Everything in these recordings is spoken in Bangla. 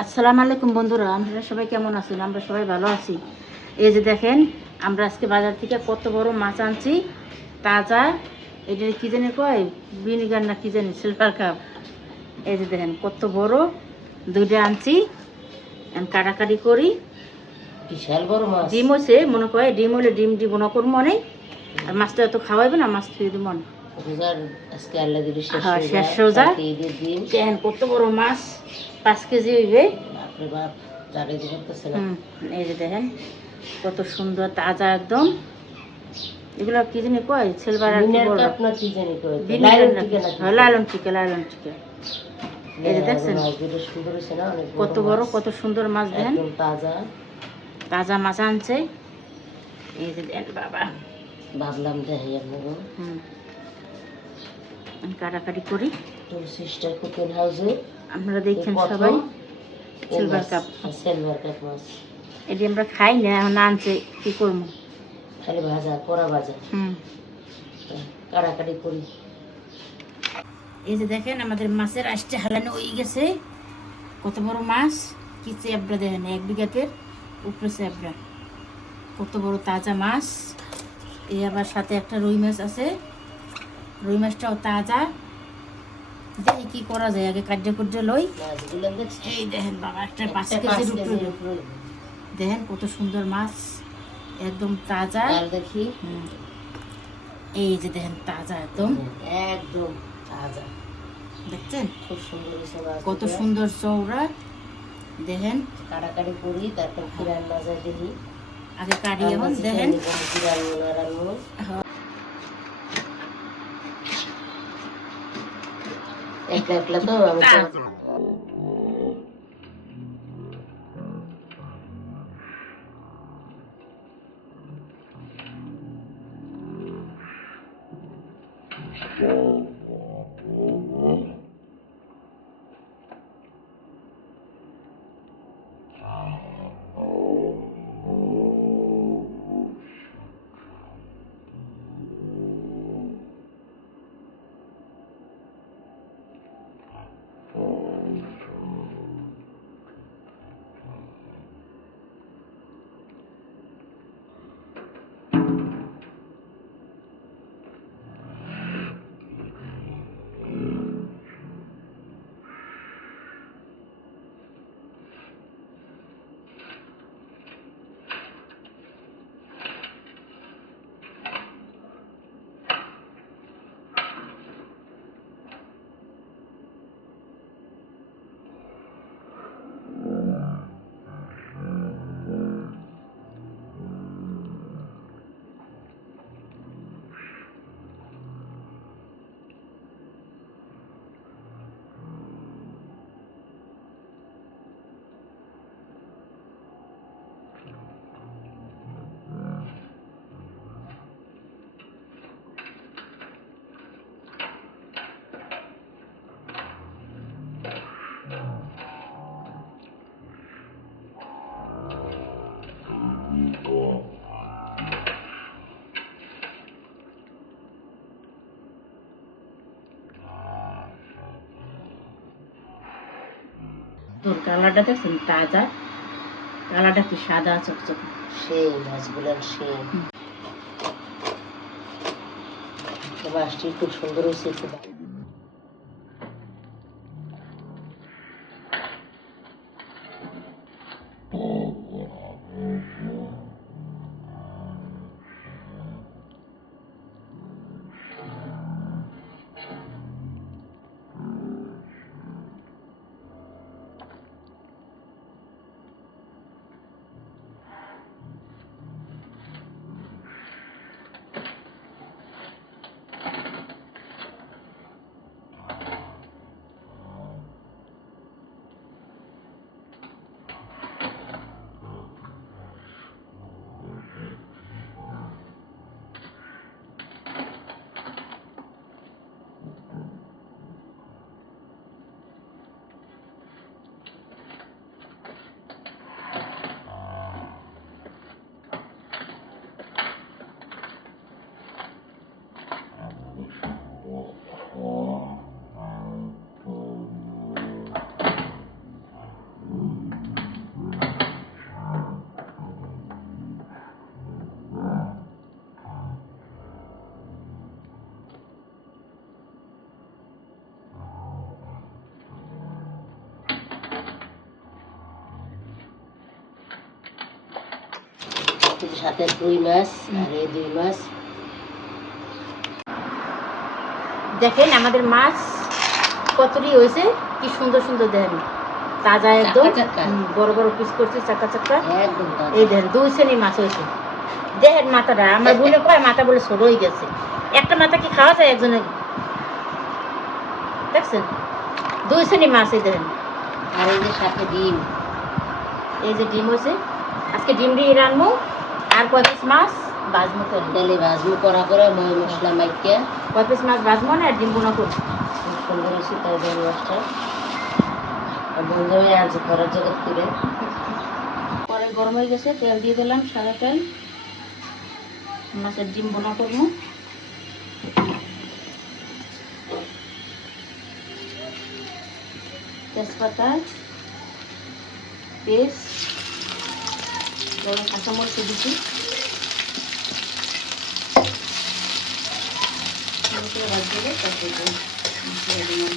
আসসালামু আলাইকুম বন্ধুরা, আপনারা সবাই কেমন আছেন? আমরা সবাই ভালো আছি। এই যে দেখেন, আমরা আজকে বাজার থেকে কত বড় মাছ আনছি, তাজা। এটা কি জানি কয়, ভিনিগার না কি জানি, সিলভার কাপ। এই যে দেখেন কত বড়, দুইটা আনছি। কাটাকাটি করি। বিশাল বড় মাছ। ডিম হয়েছে মনে করে, ডিম হলে ডিম দিব না করবো মনে। আর মাছটা এত খাওয়াইবে না, মাছ খেয়ে দিব মনে। শেষ রোজা। দেখেন কত বড় মাছ, 5 কেজি হইবে। এই যে দেখেন কত সুন্দর তাজা একদম। এগুলো কি জানি কয়, সিলভার আর লালন টিকা। এই যে দেখছেন কত বড়, কত সুন্দর মাছ। দেখেন তাজা মাছ আনছে। এই যে দেখেন বাবা, ভাবলাম দেখাই আপনাকে। কাটাকাটি করি। সিস্টার কুকিং হাউসে আপনারা দেখছেন সবাই। সিলভার কাপ মাছ এটি আমরা খাই না, এখন আনছে কি করবো, খালি ভাজা কড়া ভাজা। কাটাকাটি করি। এই যে দেখেন আমাদের মাছের আঁশটা হালানো হয়ে গেছে। কত বড় মাছ, কি চেবড়া দেখেন, 1 বিঘাতের উপরে চেবড়া। কত বড় তাজা মাছ। এই আবার সাথে একটা রুই মাছ আছে, রুই মাছটাও তাজা। দেখি কি করা যায়, আগে কাটে কুটে লই। এই দেখেন বাবা, একটা 5 কেজির উপরে। দেখেন কত সুন্দর মাছ, একদম তাজা। দেখি এই যে দেখেন তাজা, একদম একদম তাজা। দেখছেন খুব সুন্দর কত সুন্দর চৌড়া। দেখেন কাটাকাটি করি, তারপর কিরান বাজার দেখি। আগে কাটি, এখন দেখেন একলা একলা তো আমি তোর কালারটা দেখছেন তাজা, কালারটা কি সাদা চকচকে। সেই মাছগুলো সেই মাছটি খুব সুন্দর হয়েছে। যে সাথে রুই মাছ আর এই 2 মাছ। দেখেন আমাদের মাছ কতটি হয়েছে, কি সুন্দর সুন্দর দেখেন, তাজা একদম। চাক্কা চাক্কা। বড় বড় পিস করছে চাক্কা চাক্কা। একদম তাজা। এই দেখেন 2 শ্রেণী মাছ হয়েছে। দেখেন মাথাটা, আমার বোনে কয় মাথা বলে ছোট হয়ে গেছে। একটা মাথা কি খাওয়া যায় একজনের? দেখছেন 2 শ্রেণী মাছ। এই দেখেন, আর এই যে সাথে ডিম। এই যে ডিম হয়েছে, আজকে ডিম দিয়ে রান্নু। আর কয় পিস মাছ ভাজমু তো, তেলে ভাজবো করা করে ময় মশলা মাইকা। কয় পিস মাছ ভাজবো না আর ডিম বোনা করবো। খুব সুন্দর হয়েছে তাই জন্য মাছটা। আর বন্ধুরা আনছে করার জগৎ করে। পরে গরম হয়ে গেছে, তেল দিয়ে দিলাম, সাদা তেল। মাছের ডিম বোনা করবো। তেজপাতা, পেস্ট, কাঁচামরিচ দিচ্ছি। ভাজলে তারপরে মশলা দিলাম।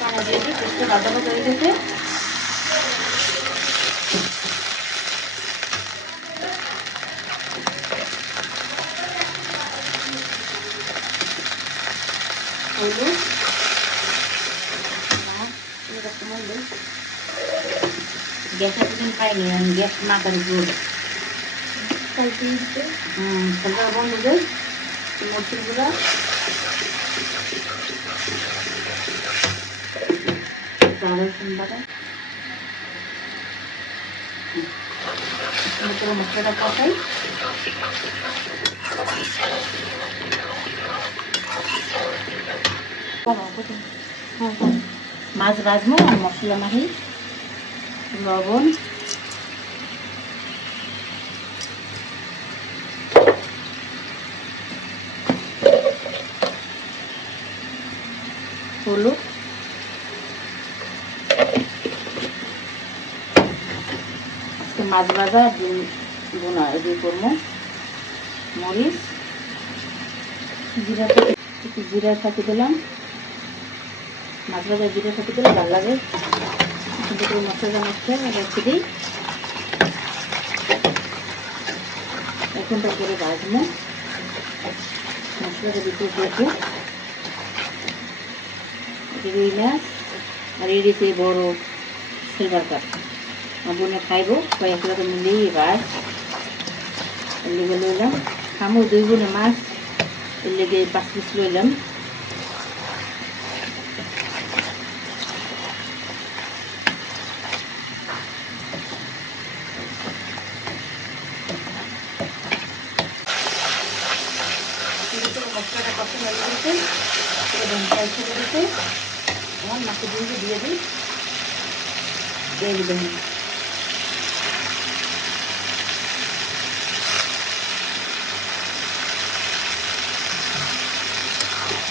পানি দিয়ে দিই, পেস্টে ভাজা ভাজা হয়ে গেছে। হলুদ, এরকম হলুদ। গ্যাসের কিছু পাইনি, আমি গ্যাস মাথার উপর খেলতে বন্ধ দেয়। মরচুর গুঁড়া, রসুন বাটা, মশলাটা কষাই। মাছ ভাজবো আর মশলা মাহি, লবণ, হলুদ, মাছ ভাজা ডিম বোনা এগুলো করবো। মরিচ, জিরা, একটু জিরার সাথে দিলাম। মাছ ভাজা জিরার সাথে দিলে ভালো লাগে। সুন্দর করে মশলা মাছটা রেখে দিই। এখনটা করে ভাজবো, মশলাটা দিতে দেখবো। রুই মাছ আর এড়িতে বড় সিলভার কাপ। আমার বোনে খাইবো, কয়েকটা মিলিয়ে ভাজ এর লেগে লইলাম। খামো 2 বোনে মাছ, এর লেগে 5 পিস লইলাম। মশলাটা কত লেগে গেছে, ছেড়ে দিতে আমার মাছের ডিমকে দিয়ে দিই। এই দেখুন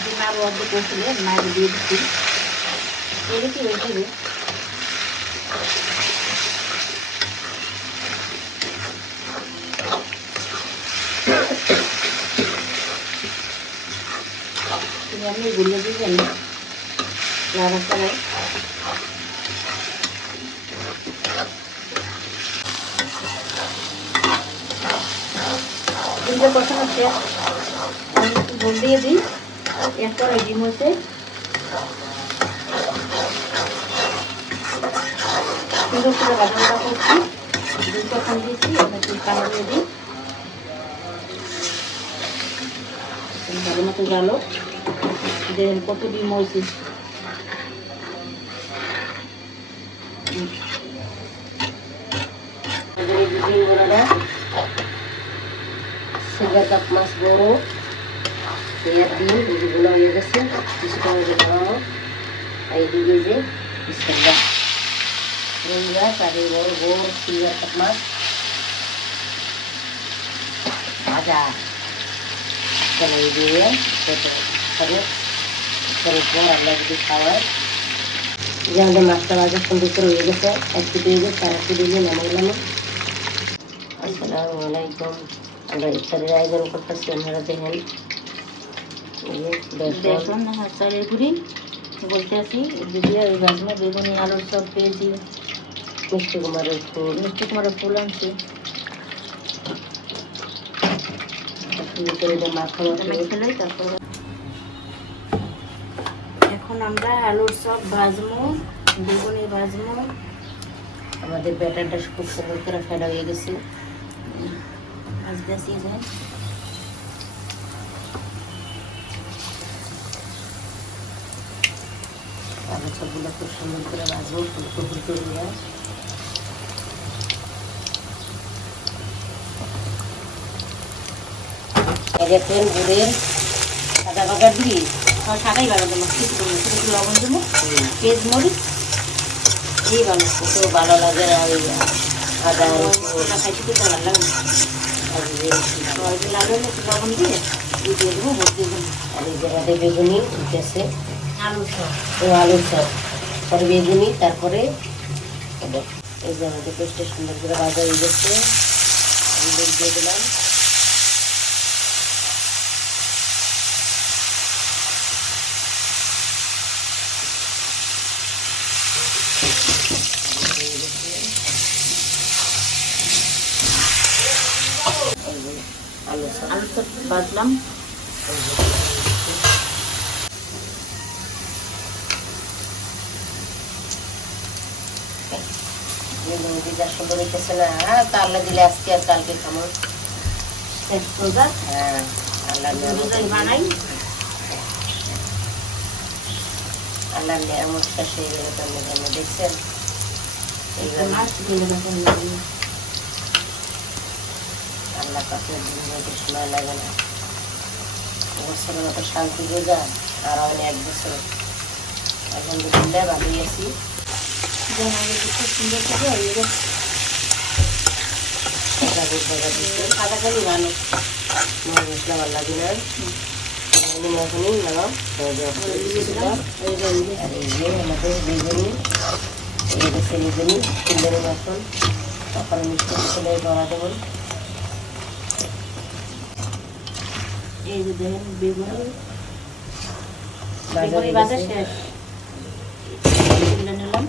ডিম আরো অর্ধেক করছিলে মাছ দিয়ে দিচ্ছি। এর কি হয়ে যাবে, তুমি আপনি গুলিয়ে দিবেন লাড়া চালায়। ডিমটা কষানো শেষ, আমি একটু ঝোল দিয়ে দিই। এরপরে ডিম হচ্ছে সুন্দর করে ভাজা ভাজা করছি। ডিম কখন দিয়েছি, আমি একটু পানি দিয়ে দিই। ভালো মতো গেলো, দেখেন কত ডিম হয়েছে। সিলভার কাপ মাছ বড় এর ডিম যেগুলো হয়ে গেছে কিছুটা হয়ে খাওয়ানো। এই দিকে যে বিসমিল্লাহ রুই মাছ আর এই বড় বড় সিলভার কাপ মাছ ভাজা কলাই দিয়ে করে পর আমরা যদি খাওয়াই। যে আমাদের মাছটা ভাজা সুন্দর করে হয়ে গেছে, এক কেটে হয়ে গেছে, আর একটু দিয়ে নামাইলাম। আসসালামু আলাইকুম। আমরা ইফতারের আয়োজন করতেছি, আপনারা দেখেন। বেসন, চালের গুঁড়ি, বলতে আছি দিদি ওই গাছমা বেগুনি আলুর সব পেয়েছি, মিষ্টি কুমারের ফুল, মিষ্টি কুমড়ার ফুল আনছি। ভিতরে মাখানো খেলে তারপর এখন আমরা আলুর সব ভাজবো, বেগুনি ভাজবো। আমাদের ব্যাটারটা খুব সুন্দর করে ফেলা হয়ে গেছে। ভাজতেছি যে আলু সবগুলো খুব সুন্দর করে ভাজবো ফুলকো ফুলকো দিয়ে। দেখেন গুড়ের সাদা বাগার দিই, সাদাই ভালো দেবো, কিছু লবণ দেবো, পেঁয়াজ মরিচ এই ভালো তো ভালো লাগে না ওই আদা খাইতে খেতে ভালো লাগে। লাল হলে একটু লবণ দিয়ে দিয়ে দেবো, ভোট দিয়ে দেবো। আর এই জায়গাতে বেগুনি উঠেছে, আলু সব ও আলুর চপ, পরে বেগুনি, তারপরে এই যে আমাদের পেস্টটা সুন্দর করে ভাজা হয়ে গেছে, আমি দিয়ে দিলাম। আলু সব ভাজলাম। যা সুন্দর হইতেছে না, তাহলে দিলে আজকে আর কালকে খাবো। হ্যাঁ, আল্লাহ বানাই আল্লাহ নিয়ামত শেষ হয়ে গেলে তো আমরা দেখছেন আল্লাহ কাছে সময় লাগে না, বছরের মতো শান্তি বোঝা আর অনেক 1 বছর আলহামদুলিল্লাহ ভালোই আছি। সুন্দর করে হয়ে গেছে। সাদা খালি ভালো মশলা ভালো লাগে না, এখনই নাও আর এই যে আমাদের বেগুনি, এই গেছে বেগুনি সুন্দর মতন, তারপরে মিষ্টি মশলাই করা দেবেন। এই যে দেখেন বেগুনি বাজার শেষ নিলাম।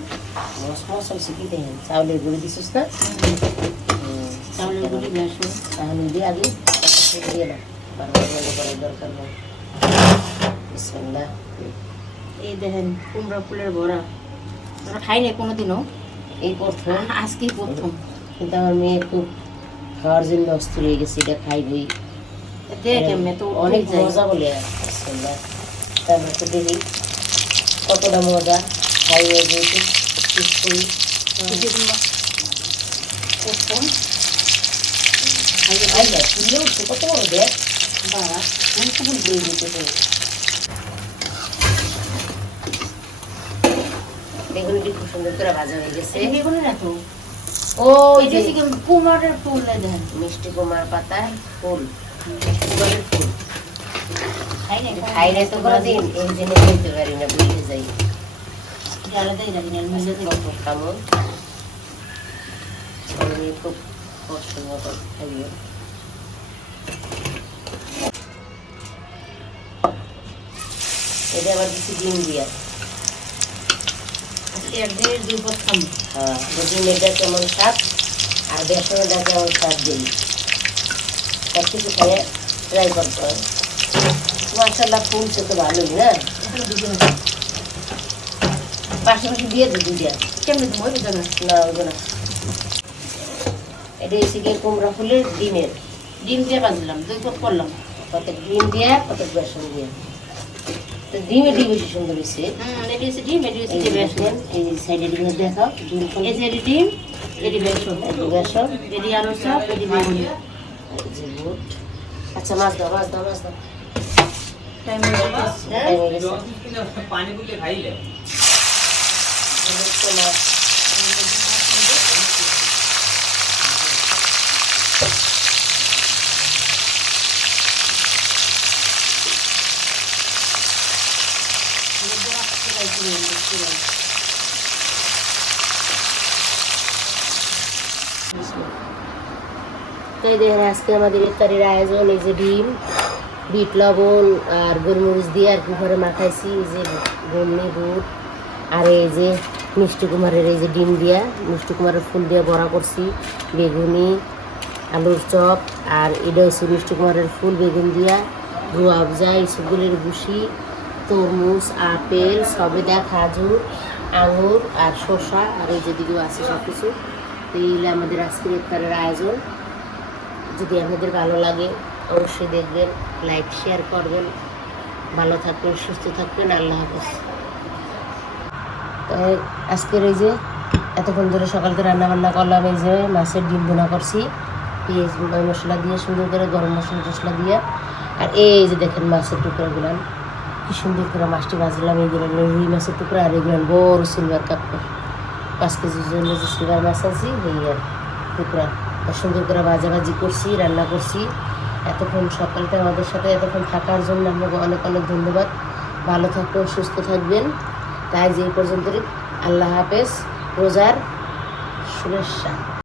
মশলা সব শিখি দেখেন, চাউলের গুঁড়ি দিছিস না, চাউলের গুঁড়ি বেসন তাহলে দিয়ে আগে দিয়ে না, করার দরকার নেই। বিসমিল্লাহ। এই দেখেন কুমড়া ফুলের বড়া, আমরা খাই না কোনোদিনও, এই প্রথম, আজকেই প্রথম। কিন্তু আমার মেয়ে খুব খাওয়ার জন্য অস্থির হয়ে গেছে, এটা খাইবই, কেমনে তো অনেক মজা বলে। বিসমিল্লাহ। তারপরে তো দেখি কতটা মজা, খাইয়ে যেহেতু করি প্রথম তুলে উঠছে কত বড় দেখ, বাবা ফুল ফুল বয়ে যেতে। বেগুনিটি খুব সুন্দর করে ভাজা হয়ে গেছে। বেগুনি না তো, ও এটা হচ্ছে কি কুমড়ার ফুল না, দেখেন মিষ্টি কুমার পাতার ফুল, কুমারের ফুল খাই না, খাই না তো কোনোদিন, এই জন্য খেতে পারি না, বুঝতে যাই আলাদাই জানি না নিজে কত কেমন। আমি খুব কষ্ট মতো খাইয়ে এটা আবার কিছু ডিম দিয়া, একদিনের 2 পদ খাবো। হ্যাঁ ডিম, এটা কেমন স্বাদ আর বেসনটা কেমন স্বাদ দিই, সব কিছু খাইয়ে ট্রাই করতে হয়। মাশাআল্লাহ ফুলছে তো ভালোই না, পাশাপাশি দিয়ে দে দুইটা, কেমন তুমি ওই জায়গা না ওই না। এটা এসে গিয়ে কুমড়া ফুলের ডিমের, ডিম দিয়ে বাজলাম, 2 পদ করলাম। কত ডিম দিয়ে কত বেসন দিয়ে, তো ডিমেরটি বেশি সুন্দর হয়েছে। এটি হচ্ছে ডিম, এটি হচ্ছে বেসন। এই সাইডে ডিমে দেখাও, ডিম এই যে এটি ডিম, এটি বেসন, বেসন, এটি আলুর চপ, এটি বেগুনি। যে বুট। আচ্ছা মাছ দাও, মাছ দাও, মাছ দাও। টাইম হয়ে গেছে। টাইম হয়ে গেছে। पानी पुले खाइले বুটটা মাছ। তো এই দেখেন আজকে আমাদের ইফতারির আয়োজন, এই যে ডিম, বিট লবণ আর গোলমরিচ দিয়ে আর কি ঘরে মাখাইছি, এই যে গমনি দুধ আর এই যে মিষ্টি কুমারের এই যে ডিম দিয়া মিষ্টি কুমারের ফুল দিয়ে বড়া করছি, বেগুনি আলুর চপ, আর এটা হচ্ছে মিষ্টি কুমারের ফুল বেগুন দিয়া রুয়াবজা, ইসবগুলের ভুসি, তরমুজ, আপেল, সবেদা, খাজুর, আঙুর আর শসা, আর এই যেদিকেও আছে সব কিছু। এই আমাদের আজকের ইফতারের আয়োজন। যদি আপনাদের ভালো লাগে অবশ্যই দেখবেন, লাইক শেয়ার করবেন। ভালো থাকবেন, সুস্থ থাকবেন, আল্লাহ হাফেজ। আজকের এই যে এতক্ষণ ধরে সকাল থেকে রান্নাবান্না করলাম, এই যে মাছের ডিম ভুনা করছি পেঁয়াজ মশলা দিয়ে, সুন্দর করে গরম মশলা দিয়ে। আর এই যে দেখেন মাছের টুকরাগুলো কি সুন্দর করে মাছটি ভাজলাম। এইগুলো রুই মাছের টুকরা, আর এগুলো বড় সিলভার কাপের 5 কেজির জন্য যে সিলভার মাছ আছে এই আর টুকরা সুন্দর করে ভাজাভাজি করছি, রান্না করছি। এতক্ষণ সকালটা আমাদের সাথে এতক্ষণ থাকার জন্য আপনাকে অনেক অনেক ধন্যবাদ। ভালো থাকবেন, সুস্থ থাকবেন। তাই যে পর্যন্ত আল্লাহ হাফেজ, রোজার শুভেচ্ছা।